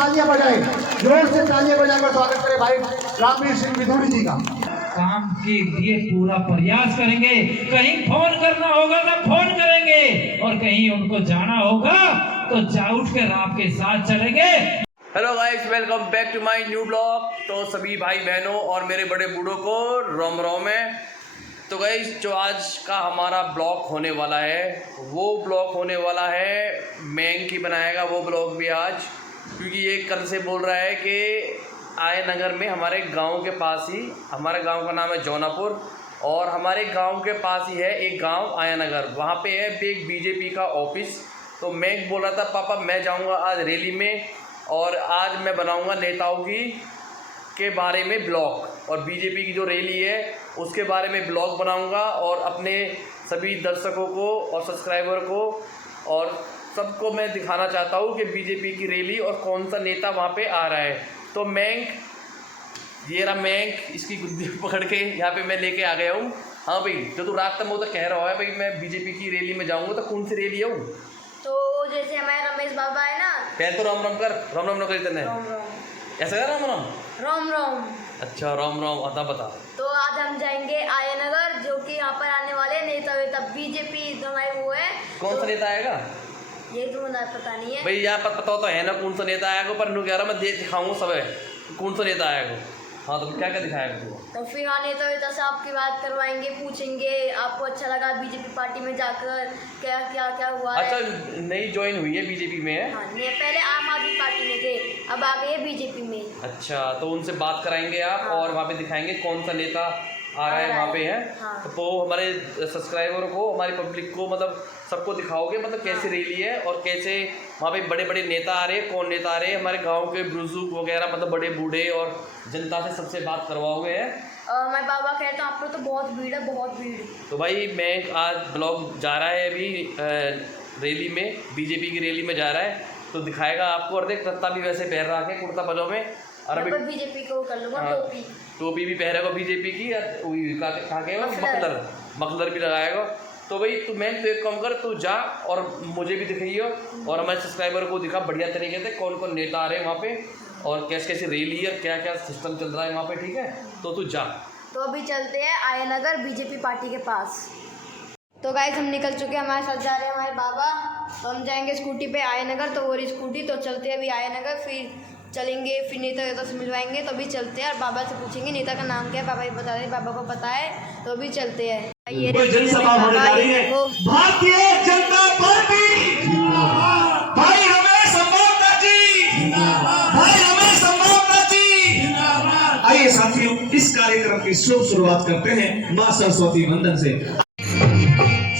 तालियां बजाए, जोर से तालियां बजाकर स्वागत करें भाई रामवीर सिंह विधूड़ी जी का। काम के लिए पूरा प्रयास करेंगे, कहीं फोन करना होगा तो फोन करेंगे और कहीं उनको जाना होगा तो जा उठ कर आपके साथ चलेंगे। Hello guys, welcome back to my new blog. तो सभी भाई बहनों और मेरे बड़े बूढ़ों को रोम रोम है। तो गाइस, जो आज का हमारा ब्लॉग होने वाला है वो ब्लॉग होने वाला है मैंग की बनाएगा वो ब्लॉग भी आज, क्योंकि ये कल से बोल रहा है कि आय नगर में हमारे गांव के पास ही, हमारे गांव का नाम है जौनापुर और हमारे गांव के पास ही है एक गांव आया नगर, वहाँ पे है एक बीजेपी का ऑफिस। तो मैं बोल रहा था पापा मैं जाऊंगा आज रैली में और आज मैं बनाऊंगा नेताओं की के बारे में ब्लॉग और बीजेपी की जो रैली है उसके बारे में ब्लॉग बनाऊंगा और अपने सभी दर्शकों को और सब्सक्राइबर को और सबको मैं दिखाना चाहता हूँ कि बीजेपी की रैली और कौन सा नेता वहाँ पे आ रहा है। तो मैंग, ये रहा मैंग, इसकी गुद्दी पकड़ के यहाँ पे मैं लेके आ गया हूँ। हाँ भाई, जो तू रात तक वो तो कह रहा है भाई मैं बीजेपी की रैली में जाऊँगा, तो कौन सी रैली है वो? तो जैसे हमारे रमेश बाबा है ना, पहले तो राम राम कर, राम राम न करी तेने ऐसा कर राम राम रोम रोम। अच्छा राम राम, आता बता। तो आज हम जाएंगे आयनगर, जो कि यहाँ पर आने वाले नेता वेता बीजेपी हमारे वो है। कौन सा नेता आएगा ये तो मुझे पता नहीं है भाई, यहाँ पर पता तो है ना कौन सा नेता आएगा, पर नू कह रहा मैं दिखाऊंगा सब है कौन सा नेता आएगा। हाँ तो क्या क्या दिखाएगा तू? तो फिर हाँ नेता वेता से आपकी बात करवाएंगे, पूछेंगे आपको अच्छा लगा बीजेपी पार्टी में जाकर, क्या क्या क्या हुआ है। अच्छा, नई ज्वाइन हुई है बीजेपी में है? हाँ, पहले आम आदमी पार्टी में थे, अब आ गए बीजेपी में। अच्छा, तो उनसे बात कराएंगे आप। हाँ। और वहाँ पे दिखाएंगे कौन सा नेता आ रहा है वहाँ पे है। हाँ। तो हमारे सब्सक्राइबरों को, हमारी पब्लिक को, मतलब सबको दिखाओगे मतलब कैसी रैली है और कैसे वहाँ पे बड़े बड़े नेता आ रहे हैं, कौन नेता आ रहे हैं, हमारे गांव के बुजुर्ग वगैरह, मतलब बड़े बूढ़े और जनता से सबसे बात करवाओगे है। मैं बाबा कहता हूँ आप लोग तो बहुत भीड़ है, बहुत भीड़। तो भाई मैं आज ब्लॉग जा रहा है अभी रैली में, बीजेपी की रैली में जा रहा है, तो दिखाएगा आपको। और देख रत्ता भी वैसे पहन रहा है कुर्ता पजामे, और अभी बीजेपी को कर लूँगा टोपी, टोपी भी पहनेगा बीजेपी की, कहा के मफलर भी लगाएगा। तो भाई तू मैं तो एक काम कर, तू जा और मुझे भी दिखाइए और हमारे सब्सक्राइबर को दिखा बढ़िया तरीके से कौन कौन नेता आ रहे हैं वहाँ पे और कैसे कैसे रैली है, क्या क्या सिस्टम चल रहा है वहाँ पे, ठीक है? तो तू जा। तो अभी चलते हैं आयनगर बीजेपी पार्टी के पास। तो गाइस हम निकल चुके हैं, हमारे साथ जा रहे हैं हमारे बाबा। तो हम जाएंगे स्कूटी पे आयनगर, तो वो रही स्कूटी। तो चलते हैं अभी आयनगर, फिर चलेंगे, फिर नेता वेता से मिलवाएंगे। तो अभी चलते हैं और बाबा से पूछेंगे नेता का नाम क्या है। बाबा ही बता रहे, बाबा को पता है। तो अभी चलते हैं। ये जनसभा होने जा रही है भारतीय जनता पार्टी। भाई रमेश संभावना जी, भाई रमेश संभावना जी। आइए साथियों, इस कार्यक्रम की शुभ शुरुआत करते हैं मां सरस्वती वंदन से।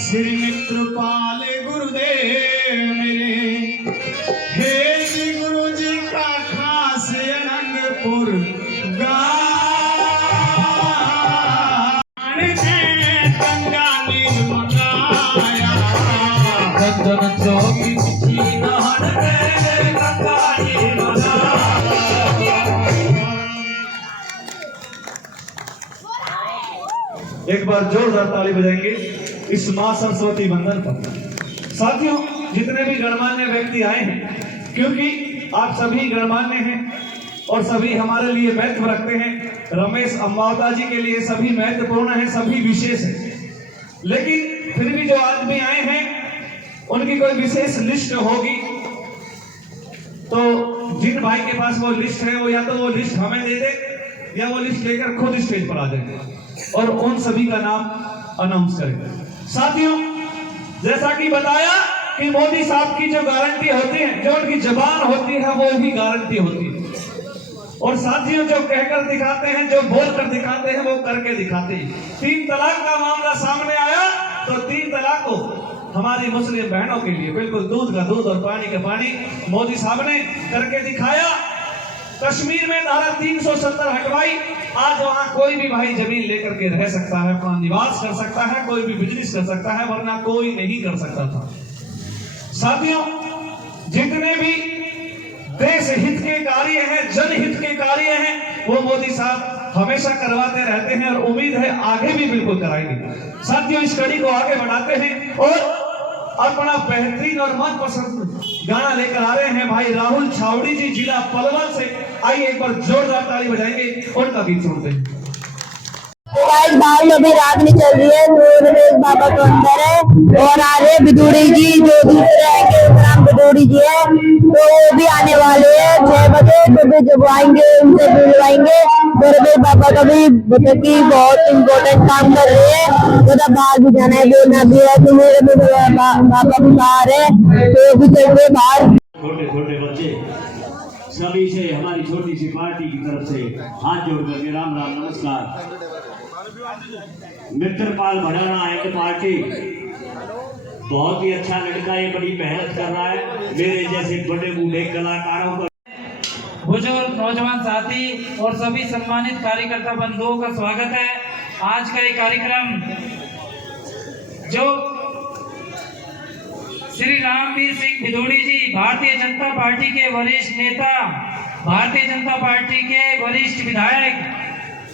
श्री मित्रपाल गुरुदेव मेरे, हे श्री गुरु जी का खास अनंगपुर एक बार जोरदार ताली बजाएंगे इस मां सरस्वती वंदन पर। साथियों, जितने भी गणमान्य व्यक्ति आए हैं, क्योंकि आप सभी गणमान्य हैं और सभी हमारे लिए महत्व रखते हैं, रमेश अम्बावता जी के लिए सभी महत्वपूर्ण हैं, सभी विशेष हैं। लेकिन फिर भी जो आदमी आए हैं उनकी कोई विशेष लिस्ट होगी, तो जिन भाई के पास वो लिस्ट है वो या तो वो लिस्ट हमें दे दे या वो लिस्ट लेकर खुद स्टेज पर आ जाएंगे और उन सभी का नाम अनाउंस करेंगे। साथियों, जैसा कि बताया कि मोदी साहब की जो गारंटी होती है, जो उनकी जबान होती है, वो ही गारंटी होती है। और साथियों, जो कहकर दिखाते हैं, जो बोलकर दिखाते हैं, वो करके दिखाते हैं। 3 तलाक का मामला सामने आया तो 3 तलाक को हमारी मुस्लिम बहनों के लिए बिल्कुल दूध का दूध और पानी का पानी मोदी साहब ने करके दिखाया। कश्मीर में धारा 370 हटवाई, आज वहां कोई भी भाई जमीन लेकर के रह सकता है, अपना निवास कर सकता है, कोई भी बिजनेस कर सकता है, वरना कोई नहीं कर सकता था। साथियों, जितने भी देश हित के कार्य हैं, जनहित के कार्य हैं, वो मोदी साहब हमेशा करवाते रहते हैं और उम्मीद है आगे भी बिल्कुल कराएंगे। साथियों, इस कड़ी को आगे बढ़ाते हैं और अपना बेहतरीन और मनपसंद गाना लेकर आ रहे हैं भाई राहुल छावड़ी जी, जिला पलवल से। आइए एक बार जोरदार ताली बजाएंगे, उनका गीत सुनते हैं। बाहर जो भी रागनी चल रही है तो रमेश बाबा तो अंदर है और आ रहे बिदुड़ी जी, जो दूसरे है नाम बिदुड़ी जी है, तो वो भी आने वाले हैं 6 बजे। तो फिर जब आएंगे उनसे मिलवाएंगे। तो रमेश बाबा का भी मतलब की बहुत इम्पोर्टेंट काम कर रहे हैं, मतलब बाहर भी जाना है, बोलना भी है। तो मेरे बाबा भी बाहर है, तो भी चलते बाहर। छोटे छोटे बच्चे सभी से हमारी छोटी सी पार्टी की तरफ से हाथ जोड़ करके राम राम नमस्कार। मित्रपाल भड़ाना एंड पार्टी बहुत ही अच्छा लड़का, ये बड़ी मेहनत कर रहा है। मेरे जैसे बड़े बूढ़े कलाकारों को, बुजुर्ग नौजवान साथी और सभी सम्मानित कार्यकर्ता बंधुओं का स्वागत है। आज का ये कार्यक्रम जो श्री रामवीर सिंह भिदोड़ी जी, भारतीय जनता पार्टी के वरिष्ठ नेता, भारतीय जनता पार्टी के वरिष्ठ विधायक,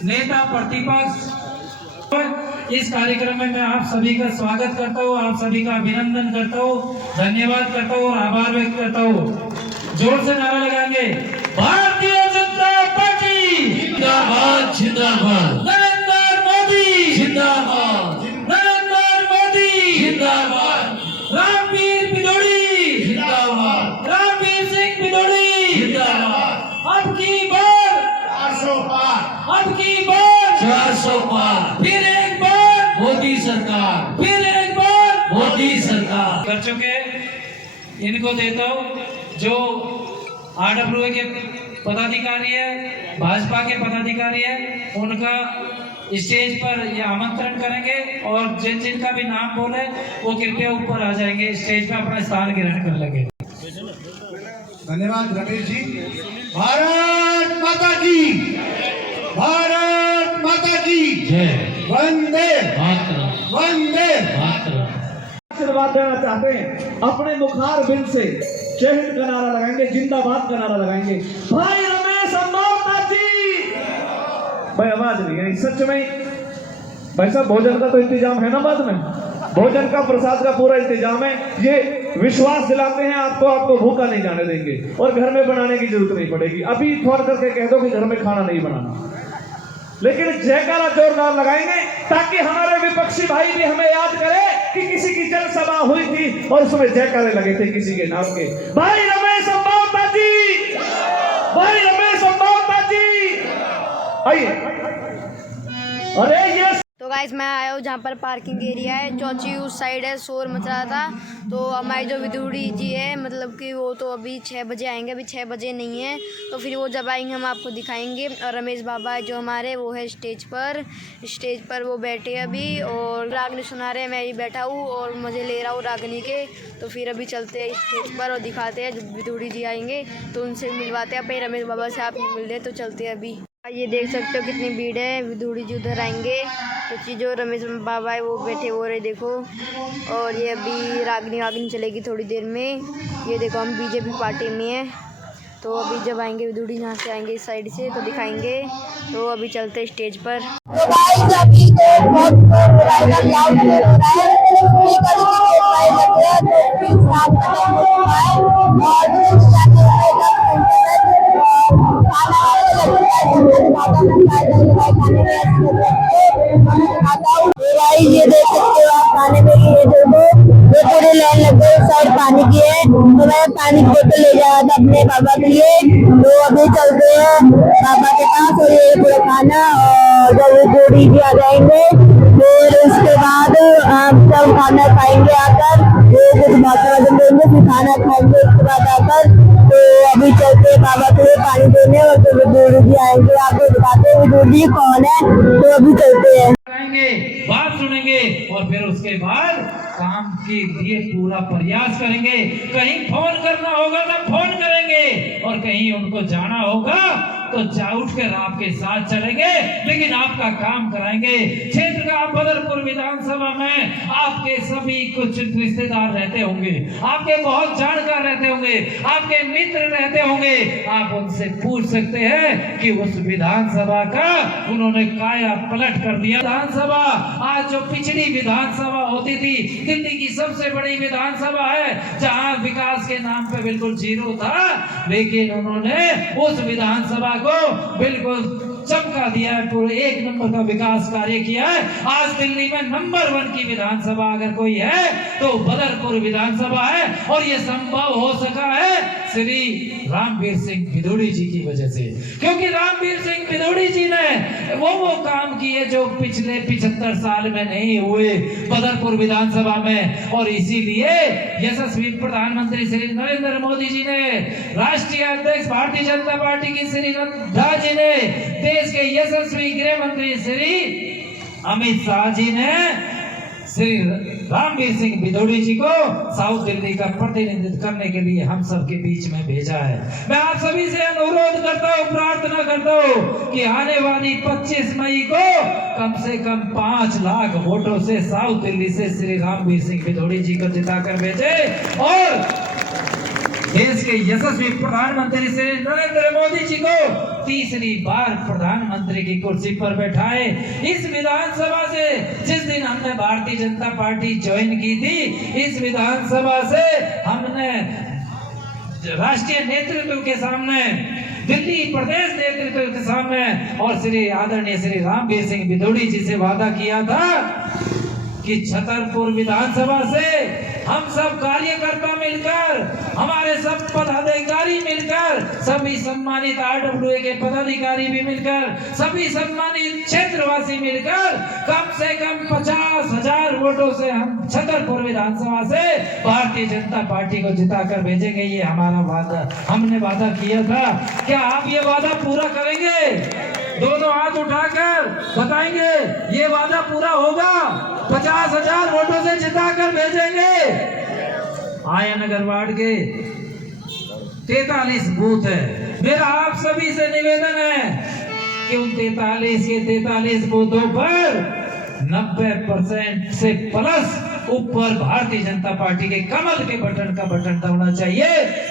नेता प्रतिपक्ष, इस कार्यक्रम में मैं आप सभी का स्वागत करता हूँ, आप सभी का अभिनंदन करता हूँ, धन्यवाद करता हूँ और आभार व्यक्त करता हूँ। जोर से नारा लगाएंगे, भारतीय जनता पार्टी जिंदाबाद जिंदाबाद, नरेंद्र मोदी जिंदाबाद, नरेंद्र मोदी जिंदाबाद, रामवीर भिदोड़ी जिंदाबाद, रामवीर सिंह भिदोड़ी जिंदाबाद। अब की बार 400 पार, अब की बार 400 पार, फिर एक बार मोदी सरकार, फिर एक बार मोदी सरकार। कर चुके इनको देता हूँ जो RWA के पदाधिकारी है, भाजपा के पदाधिकारी है, उनका स्टेज पर ये आमंत्रण करेंगे और जिनका भी नाम बोले वो कृपया ऊपर आ जाएंगे, स्टेज पे अपना स्थान ग्रहण कर लेंगे। धन्यवाद रमेश जी। भारत माता की, भारत माता की जय, वंदे मातरम, वंदे मातरम। आशीर्वाद देना चाहते हैं, अपने मुखार बिल से जय हिंद का नारा लगाएंगे, जिंदाबाद का नारा लगाएंगे। भाई रमेश अम्बावता जी, भाई आवाज नहीं आई सच में। भाई साहब भोजन का तो इंतजाम है ना, बाद में भोजन का प्रसाद का पूरा इंतजाम है। ये विश्वास दिलाते हैं आपको भूखा नहीं जाने देंगे और घर में बनाने की जरूरत नहीं पड़ेगी। अभी फोन करके कह दो कि घर में खाना नहीं बनाना, लेकिन जयकारा जोरदार लगाएंगे ताकि हमारे विपक्षी भाई भी हमें याद करे कि किसी की जनसभा हुई थी और उसमें जयकारे लगे थे किसी के नाम के। भाई रमेश अम्बावता जी, भाई रमेश अम्बावता जी आइए। अरे ये तो गाइस मैं आया हूँ जहाँ पर पार्किंग एरिया है, चौची उस साइड है, शोर मच रहा था। तो हमारी जो विदुड़ी जी है मतलब कि वो तो अभी 6 बजे आएंगे, अभी 6 बजे नहीं है, तो फिर वो जब आएंगे हम आपको दिखाएंगे। और रमेश बाबा है जो हमारे, वो है स्टेज पर वो बैठे अभी और रागनी सुना रहे हैं। मैं ही बैठा हूँ और मज़े ले रहा हूँ रागनी के। तो फिर अभी चलते हैं स्टेज पर और दिखाते हैं, जब विदुड़ी जी आएंगे तो उनसे मिलवाते हैं। अपने रमेश बाबा से आप नहीं मिल रहे तो चलते हैं अभी। ये देख सकते हो कितनी भीड़ है, विदुड़ी जी उधर आएंगे तो जो रमेश बाबा है वो बैठे हो रहे देखो। और ये अभी रागनी चलेगी थोड़ी देर में। ये देखो हम बीजेपी पार्टी में है, तो अभी जब आएंगे विदुड़ी यहाँ से आएंगे इस साइड से तो दिखाएंगे। तो अभी चलते हैं स्टेज पर। ये देख सकते हो आप खाने में, ये देखो ये पूरी लाइन लग गई साइड पानी की है। तो मैं पानी की बोतल ले जा रहा था अपने बाबा के लिए। तो अभी चलते हैं बाबा के पास और ये पूरा खाना, और जब गोड़ी जी आ जाएंगे फिर उसके बाद हम सब खाना खाएंगे आकर। वो कुछ भाषण देंगे फिर खाना खाएंगे उसके बाद आकर। तो अभी चलते हैं बाबा के लिए पानी देने और फिर विदुड़ी जी आएंगे, आपको दिखाते हैं विदुड़ी जी कौन है। तो अभी चलते हैं, बात सुनेंगे और फिर उसके बाद काम के लिए पूरा प्रयास करेंगे। कहीं फोन करना होगा तो फोन करेंगे और कहीं उनको जाना होगा तो उठ कर आपके साथ चलेंगे, लेकिन आपका काम कराएंगे। क्षेत्र का बदरपुर विधानसभा में आपके सभी कुछ रिश्तेदार रहते होंगे, आपके बहुत जानकार रहते होंगे, आपके मित्र रहते होंगे। आप उनसे पूछ सकते हैं कि उस विधानसभा का उन्होंने काया पलट कर दिया। विधानसभा आज जो पिछड़ी विधानसभा होती थी। दिल्ली की सबसे बड़ी विधानसभा है जहां विकास के नाम पे बिल्कुल जीरो था, लेकिन उन्होंने उस विधानसभा को बिल्कुल चमका दिया है, पूरे 1 नंबर का विकास कार्य किया है। आज दिल्ली में नंबर 1 की विधानसभा अगर कोई है तो बदरपुर विधानसभा है, और ये संभव हो सका है श्री रामवीर सिंह भिदोड़ी जी की वजह से, क्योंकि रामवीर सिंह भिदोड़ी जी ने वो काम किए जो पिछले 75 साल में नहीं हुए बदरपुर विधानसभा में, और इसीलिए यशस्वी प्रधानमंत्री श्री नरेंद्र मोदी जी ने, राष्ट्रीय अध्यक्ष भारतीय जनता पार्टी की श्री नड्डा जी ने, देश के यशस्वी गृह मंत्री श्री अमित शाह जी ने श्री रामवीर सिंह भिदोड़ी जी को साउथ दिल्ली का प्रतिनिधित्व करने के लिए हम सब के बीच में भेजा है। मैं आप सभी से अनुरोध करता हूँ, प्रार्थना करता हूँ कि आने वाली 25 मई को कम से कम 5 लाख वोटों से साउथ दिल्ली से श्री रामवीर सिंह भिदोड़ी जी को जिताकर भेजे, और देश के यशस्वी प्रधानमंत्री श्री नरेंद्र मोदी जी को तीसरी बार प्रधानमंत्री की कुर्सी पर बैठाए। इस विधानसभा से, जिस दिन हमने भारतीय जनता पार्टी ज्वाइन की थी, इस विधानसभा से हमने राष्ट्रीय नेतृत्व के सामने, दिल्ली प्रदेश नेतृत्व के सामने और श्री आदरणीय श्री रामवीर सिंह भिदोड़ी जी से वादा किया था कि छतरपुर विधानसभा से हम सब कार्यकर्ता मिलकर, हमारे सब पदाधिकारी मिलकर, सभी सम्मानित RWA के पदाधिकारी भी मिलकर, सभी सम्मानित क्षेत्रवासी मिलकर कम से कम 50,000 वोटों से हम छतरपुर विधानसभा से भारतीय जनता पार्टी को जिताकर भेजेंगे। ये हमारा वादा, हमने वादा किया था। क्या आप ये वादा पूरा करेंगे? दोनों हाथ उठाकर बताएंगे ये वादा पूरा होगा। 50,000 वोटों से जिताकर भेजेंगे। आया नगर वार्ड के 43 बूथ है। मेरा आप सभी से निवेदन है कि उन 43 के 43 बूथों पर 90% से प्लस ऊपर भारतीय जनता पार्टी के कमल के बटन का बटन दबाना चाहिए,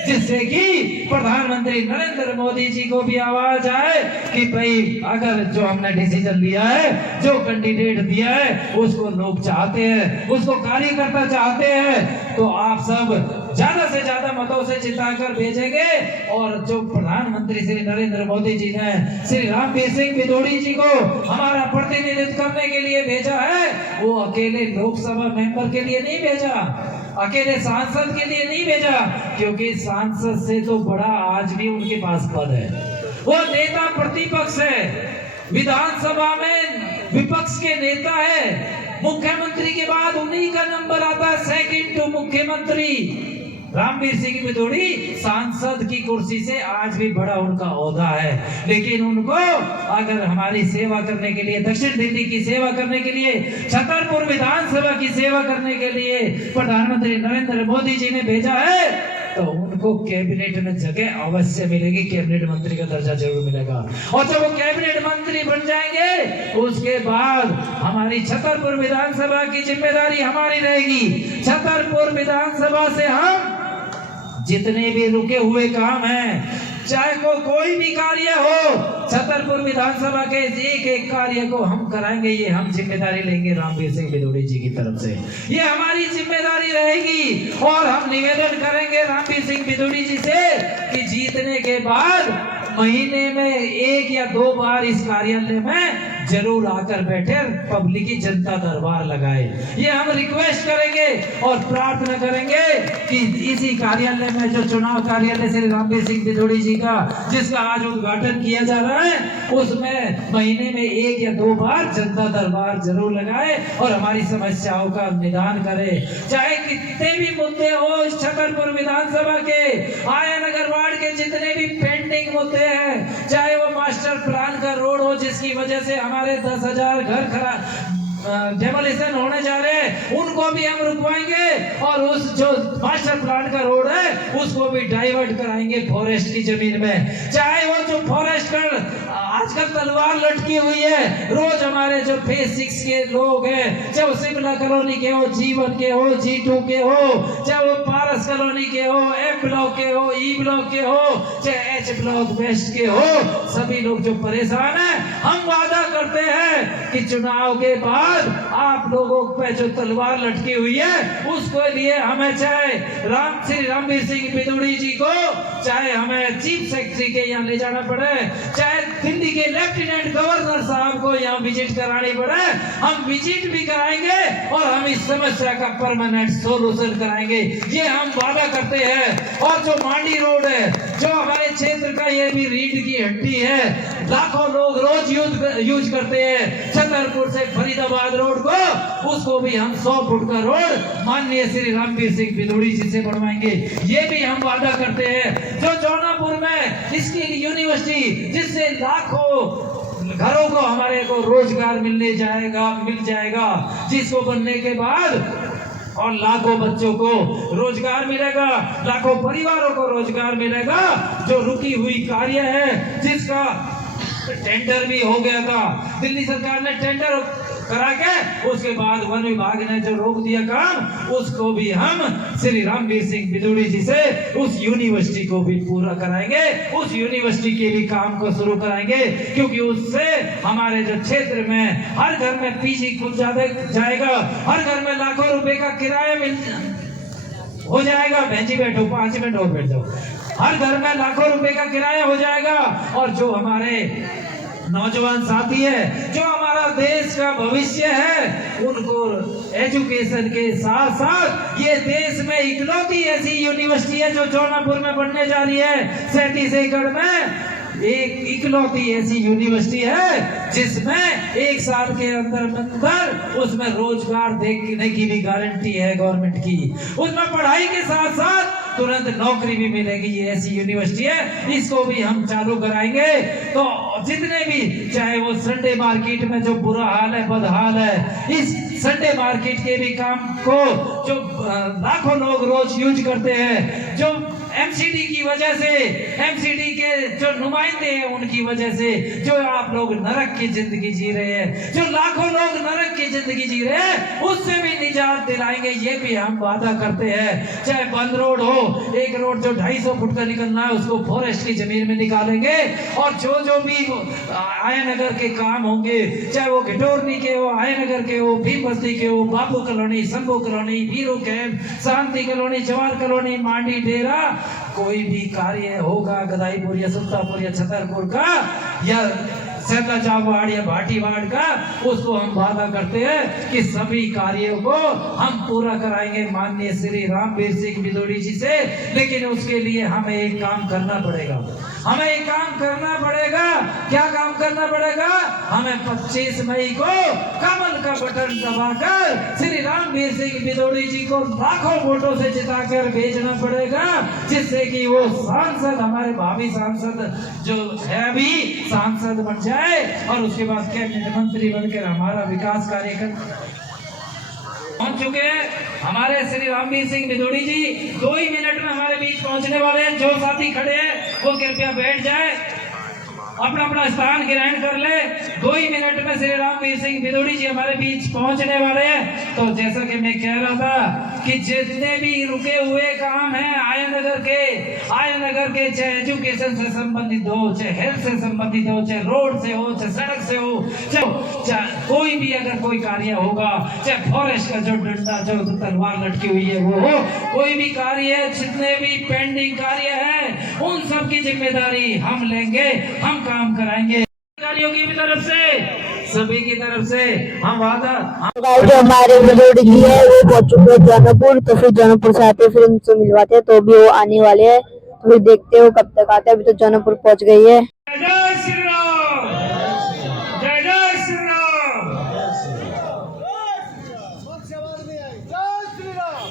जिससे कि प्रधानमंत्री नरेंद्र मोदी जी को भी आवाज आए कि भाई अगर जो हमने डिसीजन लिया है, जो कैंडिडेट दिया है, उसको लोग चाहते हैं, उसको कार्यकर्ता चाहते हैं, तो आप सब ज्यादा से ज्यादा मतों से जिताकर भेजेंगे। और जो प्रधानमंत्री श्री नरेंद्र मोदी जी ने श्री रामवीर सिंह भिदोड़ी जी को हमारा प्रतिनिधित्व करने के लिए भेजा है, वो अकेले लोकसभा मेंबर के लिए नहीं भेजा, अकेले सांसद के लिए नहीं भेजा, क्योंकि सांसद से तो बड़ा आज भी उनके पास पद है। वो नेता प्रतिपक्ष है, विधानसभा में विपक्ष के नेता है। मुख्यमंत्री के बाद उन्हीं का नंबर आता है, सेकंड टू मुख्यमंत्री। रामवीर सिंह भिदोड़ी सांसद की कुर्सी से आज भी बड़ा उनका ओहदा है, लेकिन उनको अगर हमारी सेवा करने के लिए, दक्षिण दिल्ली की सेवा करने के लिए, छतरपुर विधानसभा की सेवा करने के लिए प्रधानमंत्री नरेंद्र मोदी जी ने भेजा है, तो उनको कैबिनेट में जगह अवश्य मिलेगी, कैबिनेट मंत्री का दर्जा जरूर मिलेगा। और जब वो कैबिनेट मंत्री बन जाएंगे, उसके बाद हमारी छतरपुर विधानसभा की जिम्मेदारी हमारी रहेगी। छतरपुर विधानसभा से हम जितने भी रुके हुए काम हैं, चाहे कोई भी कार्य हो, छतरपुर विधानसभा के एक कार्य को हम कराएंगे। ये हम जिम्मेदारी लेंगे रामवीर सिंह भिदोड़ी जी की तरफ से, ये हमारी जिम्मेदारी रहेगी। और हम निवेदन करेंगे रामवीर सिंह भिदोड़ी जी से कि जीतने के बाद महीने में 1 या 2 बार इस कार्यालय में जरूर आकर बैठे, पब्लिक की जनता दरबार लगाए। ये हम रिक्वेस्ट करेंगे और प्रार्थना करेंगे कि इसी कार्यालय में, जो चुनाव कार्यालय श्री रामवीर सिंह भिदोड़ी जी का, जिसका आज उद्घाटन किया जा रहा है, उसमें महीने में 1 या 2 बार जनता दरबार जरूर लगाए और हमारी समस्याओं का निदान करे। चाहे कितने भी मुद्दे हो इस छतरपुर विधानसभा के, आया नगर वार्ड के जितने भी पेंडिंग मुद्दे हैं, चाहे वो मास्टर प्लान का रोड हो जिसकी वजह से हमारे 10,000 घर खराब डेमोलिशन होने जा रहे हैं, उनको भी हम रुकवाएंगे। और उस जो मास्टर प्लान का रोड है उसको भी डाइवर्ट कराएंगे फॉरेस्ट की जमीन में। चाहे वो जो फॉरेस्ट कर आजकल तलवार लटकी हुई है, रोज हमारे जो फेज 6 के लोग हैं, चाहे वो शिमला कॉलोनी के हो, G1 के हो, G2 के हो, चाहे वो पारस कॉलोनी के हो, एफ ब्लॉक के हो, ई ब्लॉक के हो, चाहे एच ब्लॉक वेस्ट के हो, सभी लोग जो परेशान हैं, हम वादा करते हैं कि चुनाव के बाद आप लोगों पे जो तलवार लटकी हुई है उसके लिए हमें चाहे श्री रामवीर सिंह बिदुड़ी जी को चाहे हमें चीफ सेक्रेटरी के यहाँ ले जाना पड़े, चाहे दिल्ली के लेफ्टिनेंट गवर्नर साहब को यहाँ विजिट करानी पड़े, हम विजिट भी कराएंगे और हम इस समस्या का परमानेंट सोल्यूशन कराएंगे, ये हम वादा करते हैं। और जो मांडी रोड है, जो हमारे क्षेत्र का ये भी रीढ़ की हड्डी है, लाखों लोग रोज यूज करते हैं, छतरपुर से फरीदाबाद रोड को, उसको भी हम 100 फुट का रोड माननीय श्री रामवीर सिंह बिदुड़ी जी से बनवाएंगे, ये भी हम वादा करते हैं। जो जौनापुर में इसकी यूनिवर्सिटी जिससे लाखों घरों को हमारे को रोजगार मिल जाएगा, जिसको बनने के बाद और लाखों बच्चों को रोजगार मिलेगा, लाखों परिवारों को रोजगार मिलेगा। जो रुकी हुई कार्य है जिसका टेंडर भी हो गया था, दिल्ली सरकार ने टेंडर करा के उसके बाद वन विभाग ने जो रोक दिया काम, उसको भी हम श्री रामवीर सिंह बिदुड़ी जी से उस यूनिवर्सिटी को भी पूरा कराएंगे, उस यूनिवर्सिटी के भी काम को शुरू कराएंगे, क्योंकि उससे हमारे जो क्षेत्र में हर घर में पीजी खुल जाएगा, हर घर में लाखों रुपए का किराया हो जाएगा। बहन बैठो, 5 मिनट और बैठ जाओ। हर घर में लाखों रुपए का किराया हो जाएगा। और जो हमारे नौजवान साथी है, जो हमारा देश का भविष्य है, उनको एजुकेशन के साथ साथ ये देश में इकलौती ऐसी यूनिवर्सिटी है जो जौनापुर में बनने जा रही है, 37 एकड़ में एक इकलौती ऐसी यूनिवर्सिटी है जिसमें 1 साल के अंदर उसमें रोजगार देने की भी गारंटी है गवर्नमेंट की, उसमें पढ़ाई के साथ साथ तुरंत नौकरी भी मिलेगी। ये ऐसी यूनिवर्सिटी है, इसको भी हम चालू कराएंगे। तो जितने भी, चाहे वो संडे मार्केट में जो बुरा हाल है, बदहाल है, इस संडे मार्केट के भी काम को जो लाखों लोग रोज यूज करते हैं, जो एमसीडी की वजह से, एमसीडी के जो नुमाइंदे हैं उनकी वजह से जो आप लोग नरक की जिंदगी जी रहे हैं, जो लाखों लोग नरक की जिंदगी जी रहे हैं, उससे भी निजात दिलाएंगे, ये भी हम वादा करते हैं। चाहे बंद रोड हो, एक रोड जो 250 फुट का निकलना है उसको फॉरेस्ट की जमीन में निकालेंगे। और जो भी आयनगर के काम होंगे, चाहे वो घिटोरनी के हो, आयनगर के हो, भीम बस्ती के हो, Bapu colony, Shambhu colony, Veeru camp, Shanti colony, Jawahar colony, Mandi Dera, कोई भी कार्य होगा गदाईपुर या सुल्तानपुर या छतरपुर का या सैदा वार्ड या भाटी वार्ड का, उसको हम वादा करते हैं कि सभी कार्यों को हम पूरा कराएंगे माननीय श्री रामवीर सिंह बिदुड़ी जी से। लेकिन उसके लिए हमें एक काम करना पड़ेगा, हमें एक काम करना पड़ेगा। क्या काम करना पड़ेगा? हमें 25 मई को कमल का बटन दबाकर श्री रामवीर सिंह बिदुड़ी जी को लाखों वोटों से जिताकर भेजना पड़ेगा, जिससे कि वो सांसद, हमारे भावी सांसद जो है अभी सांसद बन जाए और उसके बाद कैबिनेट मंत्री बनकर हमारा विकास कार्य पहुंच चुके हैं। हमारे श्री रामवीर सिंह बिदुड़ी जी 2 ही मिनट में हमारे बीच पहुंचने वाले हैं। जो साथी खड़े हैं वो कृपया बैठ जाए, अपना अपना स्थान ग्रहण कर ले। 2 ही मिनट में श्री रामवीर सिंह बिदुड़ी जी हमारे बीच पहुंचने वाले हैं। तो जैसा कि मैं कह रहा था कि जितने भी रुके हुए काम हैं आयनगर के, चाहे एजुकेशन से संबंधित हो, चाहे हेल्थ से संबंधित हो, चाहे रोड से हो, चाहे सड़क से हो, चाहे कोई भी अगर कोई कार्य होगा, चाहे फॉरेस्ट का जो डंडा, जो तलवार लटकी हुई है वो हो, कोई भी कार्य है, जितने भी पेंडिंग कार्य है, उन सब की जिम्मेदारी हम लेंगे, हम काम कराएंगे। अधिकारियों की भी तरफ से, सभी की तरफ से हम वादा। जो हमारे बिदुड़ी जी है वो पहुंच चुके हैं जौनपुर, तो फिर जौनपुर से आते फिर उनसे मिलवाते हैं, तो भी वो आने वाले हैं, तो फिर देखते हो कब तक आते हैं। अभी तो जौनपुर पहुंच गई है। जय श्री राम, जय जय श्री राम,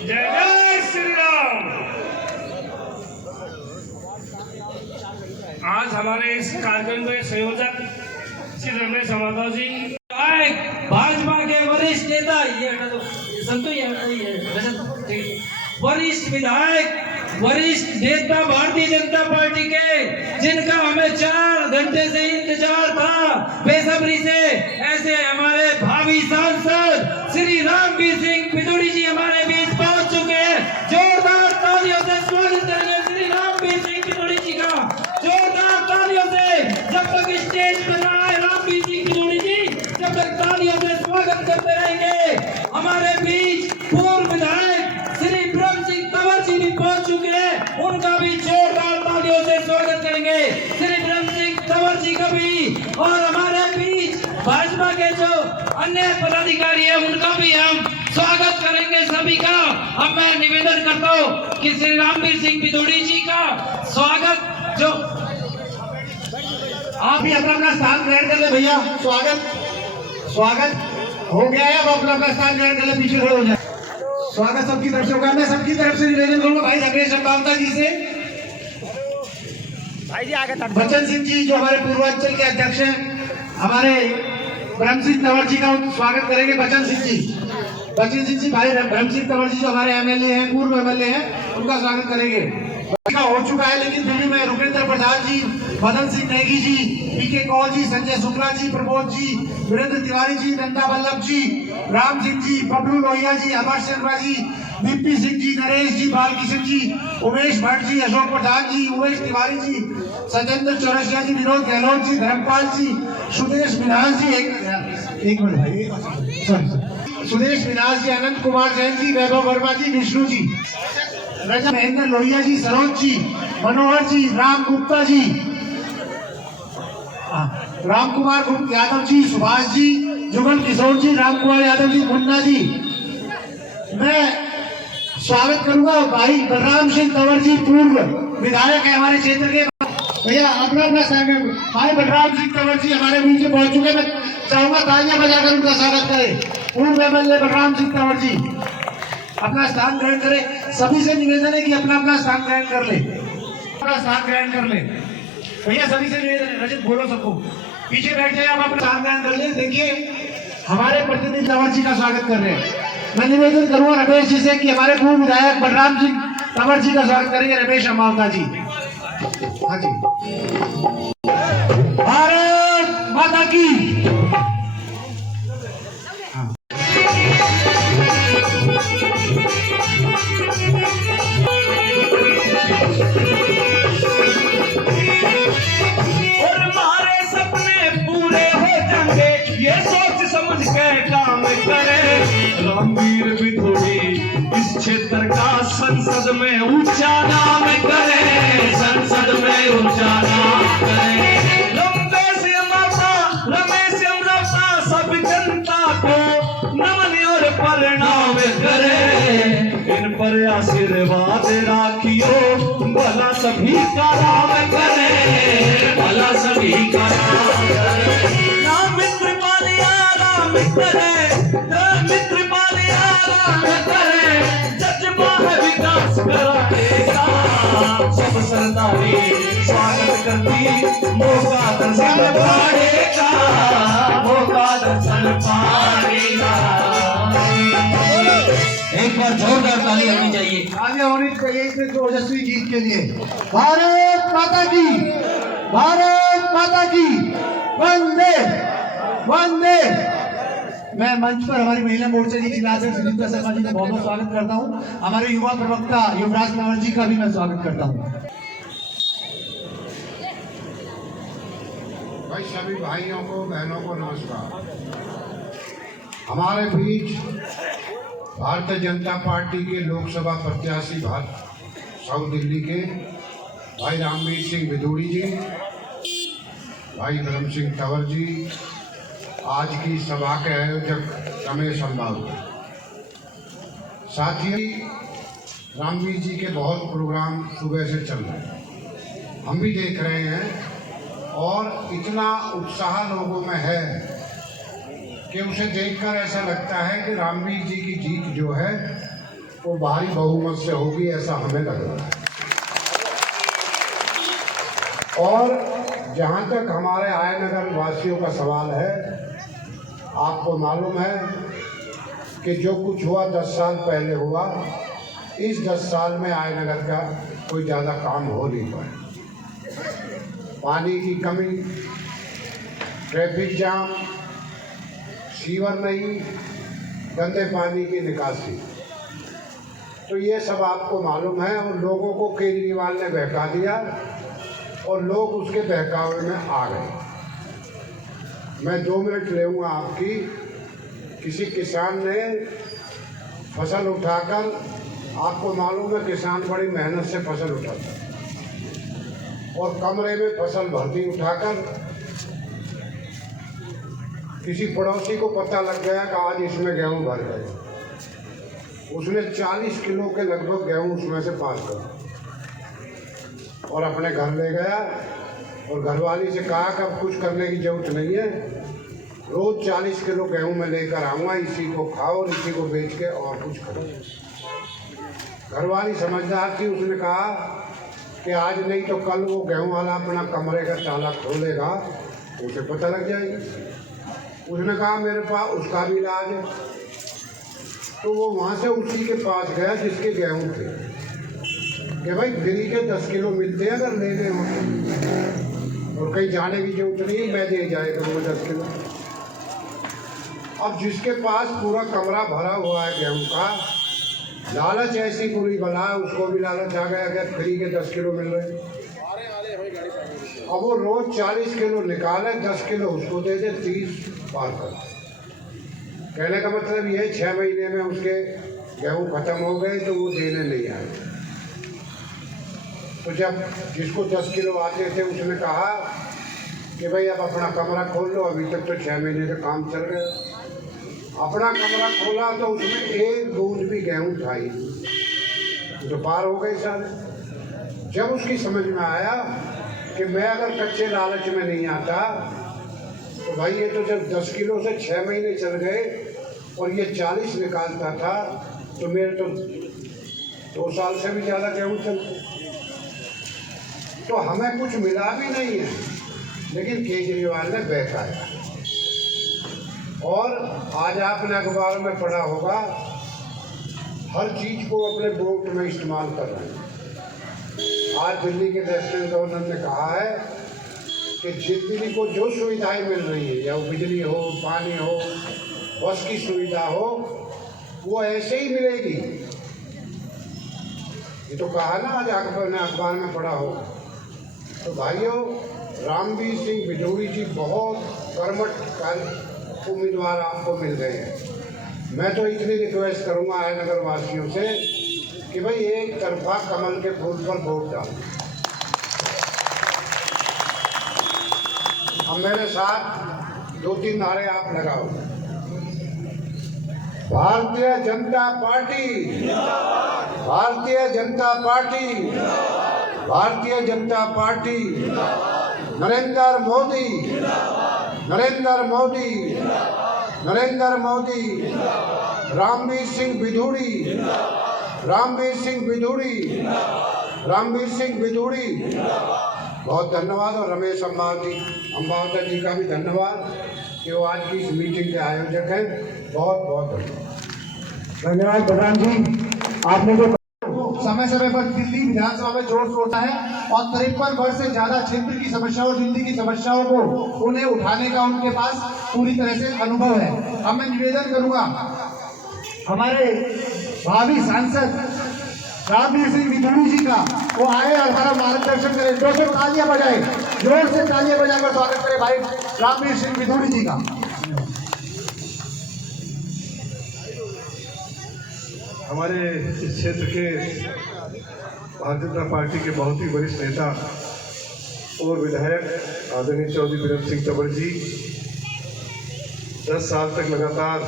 जय जय श्री राम। आज हमारे इस कार्यक्रम के संयोजक श्री रमेश माधव जी, भाजपा के वरिष्ठ नेता, वरिष्ठ विधायक, वरिष्ठ नेता भारतीय जनता पार्टी के, जिनका हमें 4 घंटे से इंतजार था बेसब्री से, ऐसे हमारे भावी सांसद श्री रामवीर सिंह बिदुड़ी जी हमारे बीच पहुंच चुके हैं। जोरदार भाजपा के जो अन्य पदाधिकारी हैं उनका भी हम स्वागत करेंगे सभी का। अब मैं निवेदन करता हूँ कि श्री रामवीर सिंह बिधूड़ी जी का स्वागत जो आप भी अपना अपना स्थान ग्रहण कर ले भैया। स्वागत हो गया है, अब अपना अपना स्थान ग्रहण कर ले, पीछे खड़े हो जाए। स्वागत सबकी तरफ से होगा। मैं सबकी तरफ से निवेदन करूंगा भाई रमेश अम्बावता जी से, भाई जी आगे बच्चन सिंह जी जो हमारे पूर्वांचल के अध्यक्ष हैं, हमारे ब्रह्म सिंह तंवर जी का स्वागत करेंगे। बच्चन सिंह जी भाई ब्रह्म सिंह तंवर जी जो हमारे एमएलए हैं, पूर्व एमएलए हैं, उनका स्वागत करेंगे। हो चुका है लेकिन फिर भी मैं रुपेंद्र प्रधान जी, मदन सिंह नेगी जी, पीके कौल जी, संजय शुक्ला जी, प्रमोद जी, वीरेंद्र तिवारी जी, नंदा वल्लभ जी, राम सिंह जी, बबलू लोहिया जी, अमर शर्मा जी, बीपी सिंह जी, नरेश जी, बालकिशन जी, उमेश भट्ट जी, अशोक प्रधान जी, उमेश तिवारी जी, सजेंद्र चौरसिया जी, विनोद गहलोत जी, धर्मपाल जी, सुदेश मिनाज जी, एक मिनट भाई, सुदेश मिनाज जी, अनंत कुमार जैन जी, वैभव वर्मा जी, विष्णु जी, रजा महेंद्र लोहिया जी, सरोज जी, मनोहर जी, राम गुप्ता जी, राम कुमार यादव जी, सुभाष जी, जुगल किशोर जी, राम कुमार यादव जी, मुन्ना जी। मैं स्वागत करूंगा भाई बलराम सिंह तंवर जी, पूर्व विधायक है हमारे क्षेत्र के। भैया अपना अपना स्थान, भाई बलराम सिंह तंवर जी हमारे बीच में पहुंच चुके। मैं चाहूंगा तालियां बजाकर उनका स्वागत करें। पूर्व एमएलए बलराम सिंह तंवर जी अपना स्थान ग्रहण करें। सभी से निवेदन है कि अपना अपना स्थान ग्रहण कर ले, अपना स्थान ग्रहण कर ले भैया। सभी से निवेदन है, रजत बोलो सबको, पीछे बैठ जाए, आप अपना स्थान ग्रहण कर ले। देखिए हमारे प्रतिनिधि तंवर जी का स्वागत कर रहे हैं। मैं निवेदन करूंगा रमेश जी से कि हमारे पूर्व विधायक बलराम सिंह तंवर जी का स्वागत करेंगे, रमेश अम्बावता जी। हाँ जी, भारत माता की। और हमारे सपने पूरे हो जाएंगे, ये सोच समझ के काम करे। रामवीर बिधूड़ी इस क्षेत्र का संसद में ऊंचा नाम करे, संसद में ऊंचा नाम करे। रमेश अम्बावता सब जनता को नमन और प्रणाम करे। इन पर आशीर्वाद राखियो, भला सभी का नाम करे, भला सभी का नाम करे। राम मित्र पालिया राम करे, मित्र पालिया राम करे। जज्बा है विकास कराएगा, सब सरदारी स्वागत करती, मौका दर्शन पाएगा, मौका दर्शन पाएगा। एक बार जोरदार ताली होनी चाहिए, तालियां होनी चाहिए इस ओजस्वी गीत के लिए। भारत माता की, भारत माता की, वंदे वंदे। मैं मंच पर हमारी महिला मोर्चा की जिला अध्यक्ष सुनीता शर्मा जी का बहुत बहुत स्वागत करता हूं। हमारे युवा प्रवक्ता युवराज तंवर जी का भी मैं स्वागत करता हूं। भाई सभी भाइयों को बहनों को नमस्कार। हमारे बीच भारतीय जनता पार्टी के लोकसभा प्रत्याशी साउथ दिल्ली के भाई रामवीर सिंह बिधूड़ी जी, भाई ब्रह्म सिंह तंवर जी, आज की सभा के आयोजक रमेश अम्बावता। साथ ही रामवीर जी के बहुत प्रोग्राम सुबह से चल रहे हैं, हम भी देख रहे हैं और इतना उत्साह लोगों में है कि उसे देखकर ऐसा लगता है कि रामवीर जी की जीत जो है वो भारी बहुमत से होगी, ऐसा हमें लग रहा है। और जहाँ तक हमारे आयनगर वासियों का सवाल है, आपको मालूम है कि जो कुछ हुआ 10 साल पहले हुआ, इस 10 साल में आयनगर का कोई ज़्यादा काम हो नहीं पाया। पानी की कमी, ट्रैफिक जाम, सीवर नहीं, गंदे पानी की निकासी, तो ये सब आपको मालूम है। और लोगों को केजरीवाल ने बहका दिया और लोग उसके बहकावे में आ गए। मैं 2 मिनट लेऊंगा आपकी। किसी किसान ने फसल उठाकर, आपको मालूम है किसान बड़ी मेहनत से फसल उठाता है, और कमरे में फसल भरती उठाकर किसी पड़ोसी को पता लग गया कि आज इसमें गेहूं भर गए। उसने 40 किलो के लगभग गेहूं उसमें से पास कर और अपने घर ले गया और घरवाली से कहा कि अब कुछ करने की जरूरत नहीं है, रोज 40 किलो गेहूं मैं लेकर आऊँगा, इसी को खाओ और इसी को बेच के और कुछ करो। घरवाली समझदार थी, उसने कहा कि आज नहीं तो कल वो गेहूं वाला अपना कमरे का ताला खोलेगा, उसे पता लग जाएगी। उसने कहा मेरे पास उसका भी इलाज है। तो वो वहाँ से उसी के पास गया जिसके गेहूं थे कि भाई फ्री के 10 किलो मिलते हैं अगर लेने हो और कहीं जाने की जरूरत नहीं है, मैं दे जाए करूँगा 10 किलो। अब जिसके पास पूरा कमरा भरा हुआ है गेहूं का, लालच ऐसी बुरी बला है, उसको भी लालच आ गया कि फ्री के 10 किलो मिल रहे हैं। अब वो रोज 40 किलो निकाले, 10 किलो उसको दे दे, 30 पार कर। कहने का मतलब ये 6 महीने में उसके गेहूं खत्म हो गए तो वो देने नहीं आए। तो जब जिसको 10 किलो आते थे उसने कहा कि भाई अब अपना कमरा खोल लो, अभी तक तो 6 महीने का काम चल गया। अपना कमरा खोला तो उसमें एक बूंद भी गेहूं था ही, तो पार हो गए सारे। जब उसकी समझ में आया कि मैं अगर कच्चे लालच में नहीं आता तो भाई ये तो जब 10 किलो से 6 महीने चल गए और ये 40 निकालता था तो मेरे तो 2 साल से भी ज़्यादा गेहूँ चलते। तो हमें कुछ मिला भी नहीं है, लेकिन केजरीवाल ने बहकाया। और आज आपने अखबार में पढ़ा होगा, हर चीज़ को अपने वोट में इस्तेमाल कर रहे हैं। आज दिल्ली के लेफ्टिनेंट गवर्नर ने कहा है कि दिल्ली को जो सुविधाएं मिल रही है, या वो बिजली हो, पानी हो, बस की सुविधा हो, वो ऐसे ही मिलेगी। ये तो कहा ना, आज अखबार में पढ़ा हो। तो भाइयों, रामवीर सिंह बिधूड़ी जी बहुत कर्मठ उम्मीदवार आपको मिल गए हैं। मैं तो इतनी रिक्वेस्ट करूंगा आयनगर वासियों से कि भाई एक तरफा कमल के फूल पर वोट डालो। अब मेरे साथ 2-3 नारे आप लगाओ। Bharatiya Janata party, Bharatiya Janata party, Bharatiya Janata party, Narendra Modi, Narendra Modi, Narendra Modi, Ramveer Singh Bidhuri, Ramveer Singh Bidhuri, Ramveer Singh Bidhuri. बहुत धन्यवाद। और रमेश अम्बावता जी का भी धन्यवाद कि वो आज की इस मीटिंग के आयोजक हैं। बहुत बहुत धन्यवाद प्रधान जी। आपने जो समय समय पर दिल्ली विधानसभा में जोर शोर है और 53 वर्ष से ज्यादा क्षेत्र की समस्याओं, दिल्ली की समस्याओं को उन्हें उठाने का उनके पास पूरी तरह से अनुभव है। अब मैं निवेदन करूंगा हमारे भावी सांसद रामवीर सिंह बिधूड़ी जी का, वो आए और हमारा मार्गदर्शन करें। 200 तालियां बजाए, जोर से तालियां बजाकर स्वागत करें भाई रामवीर सिंह बिधूड़ी जी का। हमारे इस क्षेत्र के भारतीय जनता पार्टी के बहुत ही वरिष्ठ नेता और विधायक आदरणीय चौधरी वीरेंद्र सिंह तंवर जी 10 साल तक लगातार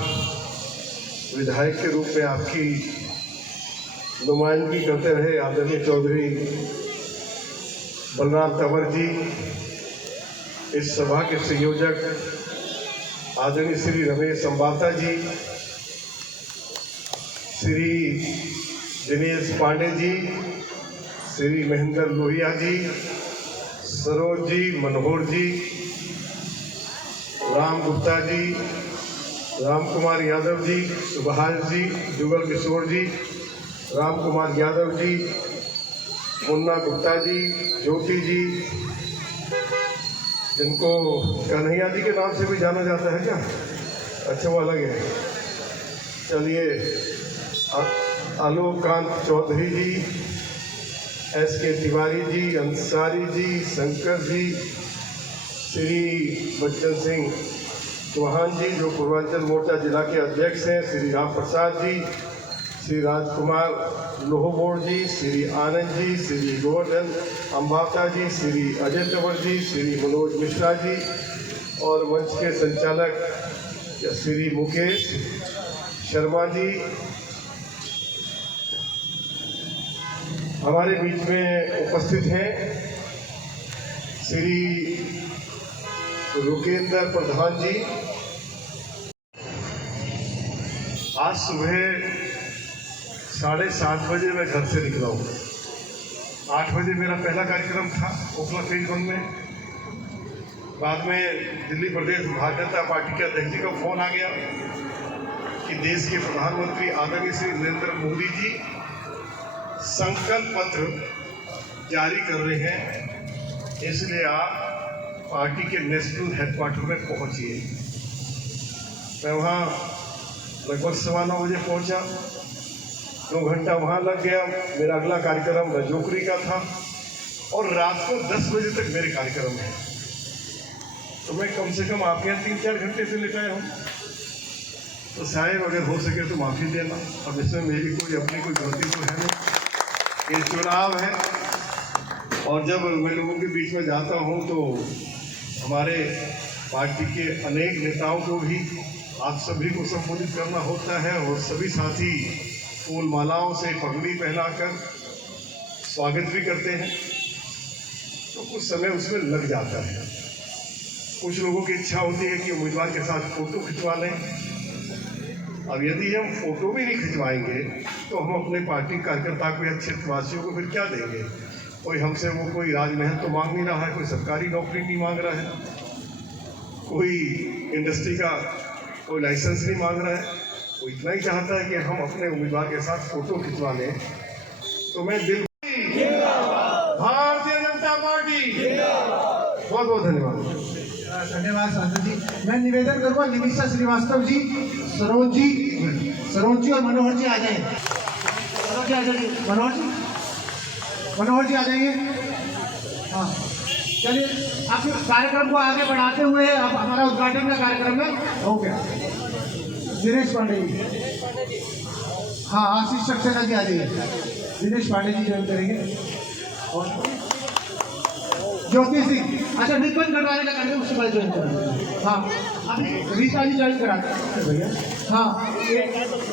विधायक के रूप में आपकी नुमाइंदगी करते रहे। आदरणीय चौधरी बलराम तंवर जी, इस सभा के संयोजक आदरणीय श्री रमेश अम्बावता जी, श्री दिनेश पांडे जी, श्री महेंद्र लोहिया जी, सरोज जी, मनोहर जी, राम गुप्ता जी, राम कुमार यादव जी, सुभाष जी, जुगल किशोर जी, राम कुमार यादव जी, मुन्ना गुप्ता जी, ज्योति जी, जिनको कन्हैया जी के नाम से भी जाना जाता है क्या? अच्छा, वो अलग है। चलिए, आलोककांत चौधरी जी, SK तिवारी जी, अंसारी जी, शंकर जी, श्री बच्चन सिंह चौहान जी जो पूर्वांचल मोर्चा जिला के अध्यक्ष हैं, श्री राम प्रसाद जी, श्री राजकुमार लोहबोड़ जी, श्री आनंद जी, श्री गोवर्धन अम्बावता जी, श्री अजय तंवर जी, श्री मनोज मिश्रा जी, और मंच के संचालक श्री मुकेश शर्मा जी हमारे बीच में उपस्थित हैं। श्री रुकेंद्र प्रधान जी, आज सुबह 7:30 बजे मैं घर से निकला हूँ। 8 बजे मेरा पहला कार्यक्रम था ओखला फेज 1 में। बाद में दिल्ली प्रदेश भारतीय जनता पार्टी के अध्यक्ष जी का फोन आ गया कि देश के प्रधानमंत्री आदरणीय श्री नरेंद्र मोदी जी संकल्प पत्र जारी कर रहे हैं, इसलिए आप पार्टी के नेशनल हेडक्वार्टर में पहुंचिए। मैं वहाँ लगभग 9:15 बजे पहुंचा। 2 घंटा वहाँ लग गया। मेरा अगला कार्यक्रम रजोकरी का था और रात को 10 बजे तक मेरे कार्यक्रम है। तो मैं कम से कम आपके यहाँ 3-4 घंटे से लेकर आया हूँ। तो शायद अगर हो सके तो माफ़ी देना। अब इसमें मेरी अपनी कोई गलती तो है नहीं। ये चुनाव है और जब मैं लोगों के बीच में जाता हूँ तो हमारे पार्टी के अनेक नेताओं को भी आप सभी को संबोधित करना होता है और सभी साथी फूल मालाओं से पगड़ी पहनाकर स्वागत भी करते हैं। तो कुछ समय उसमें लग जाता है। कुछ लोगों की इच्छा होती है कि उम्मीदवार के साथ फोटो खिंचवा लें। अब यदि हम फोटो भी नहीं खिंचवाएंगे तो हम अपने पार्टी कार्यकर्ता को या क्षेत्रवासियों को फिर क्या देंगे? कोई हमसे वो कोई राजमहल तो मांग नहीं रहा है, कोई सरकारी नौकरी नहीं मांग रहा है, कोई इंडस्ट्री का कोई लाइसेंस नहीं मांग रहा है। वो इतना ही चाहता है कि हम अपने उम्मीदवार के साथ फोटो खिंचवा लें। तो मैं दिल भारतीय जनता पार्टी बहुत बहुत धन्यवाद। धन्यवाद सांसद जी। मैं निवेदन करूंगा निमिषा श्रीवास्तव जी, सरोज जी और मनोहर जी आ जाएं। सरोज जी आ जाइए। मनोहर जी आ जाइए। हाँ, चलिए आप कार्यक्रम को आगे बढ़ाते हुए अब हमारा उद्घाटन का कार्यक्रम है हो गया। दिनेश पांडे जी, हाँ आशीष सक्सेना जी आ जाइए। दिनेश पांडे जी ज्वाइन करेंगे और ज्योति सिंह। अच्छा निबंध करवाने का कार्यक्रम उसके बाद ज्वाइन करेंगे। हाँ अभी रीता जी ज्वाइन कराते हैं भैया। हाँ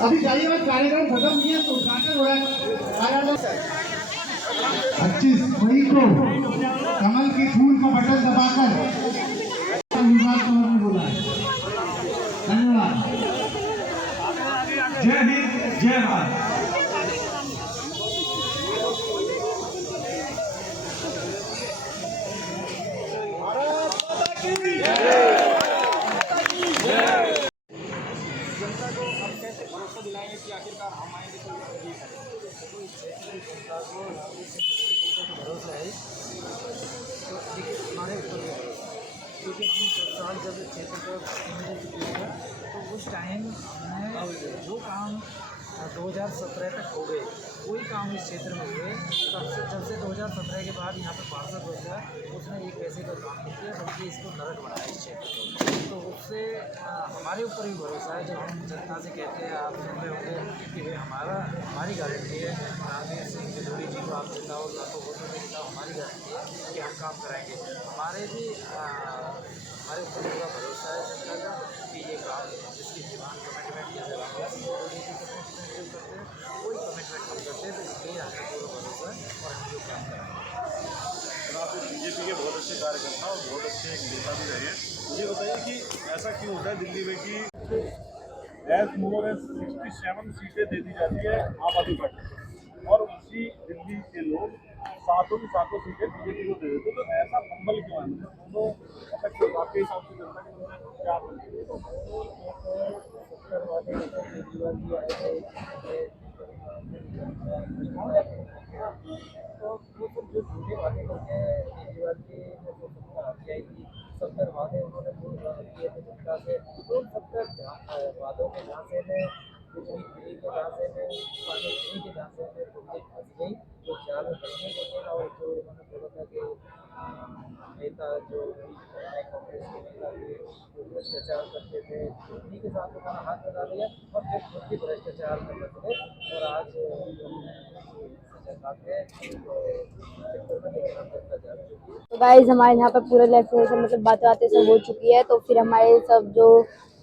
अभी जाइए, बस कार्यक्रम खत्म किया तो उद्घाटन हो रहा है। 25 मई को कमल के फूल को बटन दबाकर बोला है। धन्यवाद। जय हिंद, जय भारत। जनता को हम कैसे भरोसा दिलाएंगे कि आखिरकार हम आएंगे तो भरोसा है। तो देखिए हमारे ऊपर क्योंकि हम साल जब क्षेत्र को तो उस टाइम हमने वो काम 2017 तक हो गए, कोई काम इस क्षेत्र में हुए। जब से 2017 के बाद यहाँ पर पार्षद हो गया, उसने एक पैसे का काम नहीं किया बल्कि इसको नरक बनाया इस क्षेत्र को। तो उससे हमारे ऊपर भी भरोसा है। जब हम जनता से कहते हैं, आप सुन रहे होंगे कि भाई हमारी गारंटी है, रामवीर सिंह बिधूड़ी जी को आप जिताओ, लाखों वोटों में जिताओ, हमारी गारंटी है कि हम काम कराएंगे। हमारे ऊपर पूरा भरोसा है जनता का कि ये काम जिसकी डिमांड कमिटमेंट जैसे रामवीर सिंह बिधूड़ी जी को करते हैं, कोई कमिटमेंट नहीं करते। तो इसलिए हमें पूरा भरोसा है और हम जो काम कराएंगे। आप बीजेपी के बहुत अच्छे कार्यकर्ता और बहुत अच्छे एक नेता भी रहे हैं। मुझे बताइए कि ऐसा क्यों होता है दिल्ली में कि एज मोर एज 67 सीटें दे दी जाती है आम आदमी पार्टी और उसी दिल्ली के लोग सातों की सातों सीटें बीजेपी को दे देते। तो ऐसा फंबल क्यों है? दोनों ऐसा क्यों? आपके हिसाब से जनता के क्या तो वो सब जो झूठे वादे करते हैं केजरीवाल के जो सत्ता आती आएगी, 70 वादे उन्होंने किए थे जनता से। तो 70 वादों के झांसे में बिजली फ्री के झांसे में, पानी फ्री के झांसे में पब्लिक फंस गई। तो जाल में फंसने के लिए और जो उन्होंने बोला था कि नेता जो कांग्रेस के नेता थे वो भ्रष्टाचार करते थे, उन्हीं के साथ उन्होंने हाथ मिला लिया और फिर खुद भी भ्रष्टाचार में फंस गए। और आज तो गाइज हमारे यहाँ पर पूरे इलेक्शन मतलब बातें सब हो चुकी है, तो फिर हमारे सब जो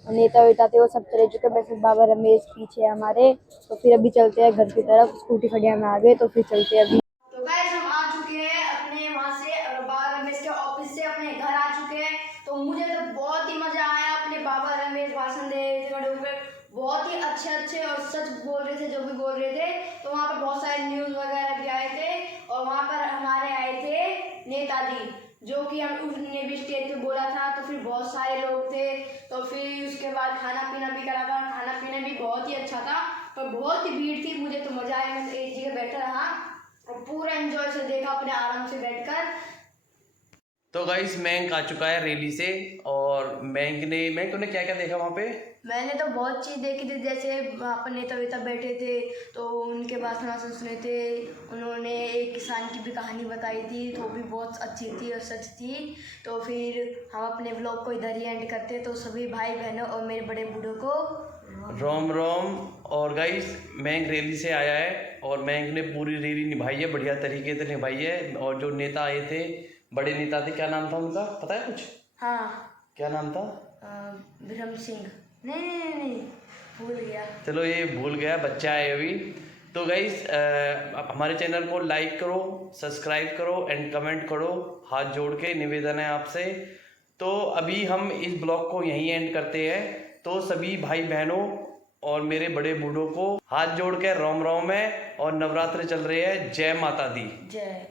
नेता वेता थे वो सब चले चुके हैं। वैसे बाबा रमेश पीछे है हमारे, तो फिर अभी चलते हैं घर की तरफ। स्कूटी खड़िया में आ गए तो फिर चलते हैं अभी। तो गाइज हम आ चुके हैं अपने वहाँ से बाबा रमेश के ऑफिस से अपने घर आ चुके हैं। तो मुझे तो बहुत ही मजा आया। अपने बाबा रमेश भाषण दे रहे थे खड़े होकर, बहुत ही अच्छे और सच बोल रहे थे जो भी बोल रहे थे। तो वहाँ पर बहुत सारे न्यूज़ वगैरह भी आए थे और वहाँ पर हमारे आए थे नेताजी, जो कि हम उन्होंने भी स्टेज पे बोला था। तो फिर बहुत सारे लोग थे। तो फिर उसके बाद खाना पीना भी करा था। खाना पीना भी बहुत ही अच्छा था, पर बहुत ही भीड़ थी। मुझे तो मजा आया, मैं एक जगह बैठा रहा और पूरा एंजॉय से देखा अपने आराम से बैठकर। तो गाइस मयंक आ चुका है रैली से, और मयंक तूने क्या क्या देखा वहाँ पे? मैंने तो बहुत चीज़ देखी थी, जैसे वहाँ पर नेता वेता बैठे थे तो उनके भाषण सुने थे। उन्होंने एक किसान की भी कहानी बताई थी, तो भी बहुत अच्छी थी और सच थी। तो फिर हम अपने व्लॉग को इधर ही एंड करते, तो सभी भाई बहनों और मेरे बड़े बूढ़ों को रोम रोम। और गाइस मयंक रैली से आया है और मयंक ने पूरी रैली निभाई है, बढ़िया तरीके से निभाई है। और जो नेता आए थे, बड़े नेता थे, क्या नाम था उनका पता है कुछ? हाँ, क्या नाम था? ब्रह्म सिंह, नहीं भूल गया। चलो ये भूल गया, बच्चा है अभी। तो गाइस हमारे चैनल को लाइक करो, सब्सक्राइब करो एंड कमेंट करो, हाथ जोड़ के निवेदन है आपसे। तो अभी हम इस ब्लॉग को यहीं एंड करते हैं। तो सभी भाई बहनों और मेरे बड़े बूढ़ों को हाथ जोड़ के रोम रोम है, और नवरात्र चल रहे हैं। जय माता दी। जय।